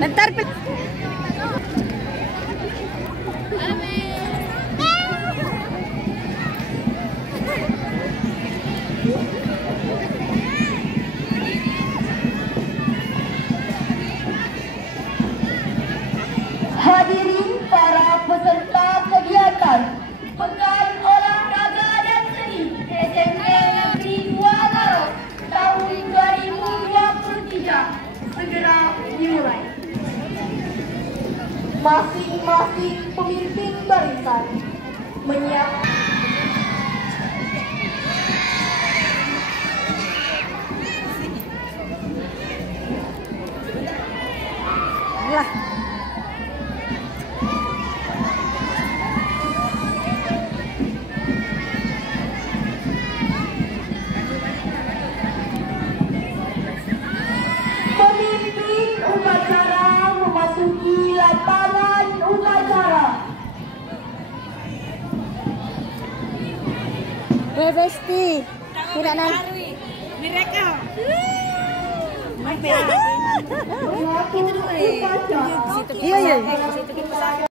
Bentar. Hadirin para peserta kegiatan Pekan Olahraga dan Seni SMP Negeri 2 Maros tahun 2023 segera dimulai. Masing-masing pemimpin barisan menyiapkan pemimpin upacara memasuki lapangan upacara. Besti. Tidak nanti. Mereka. Kita dulu. Iya.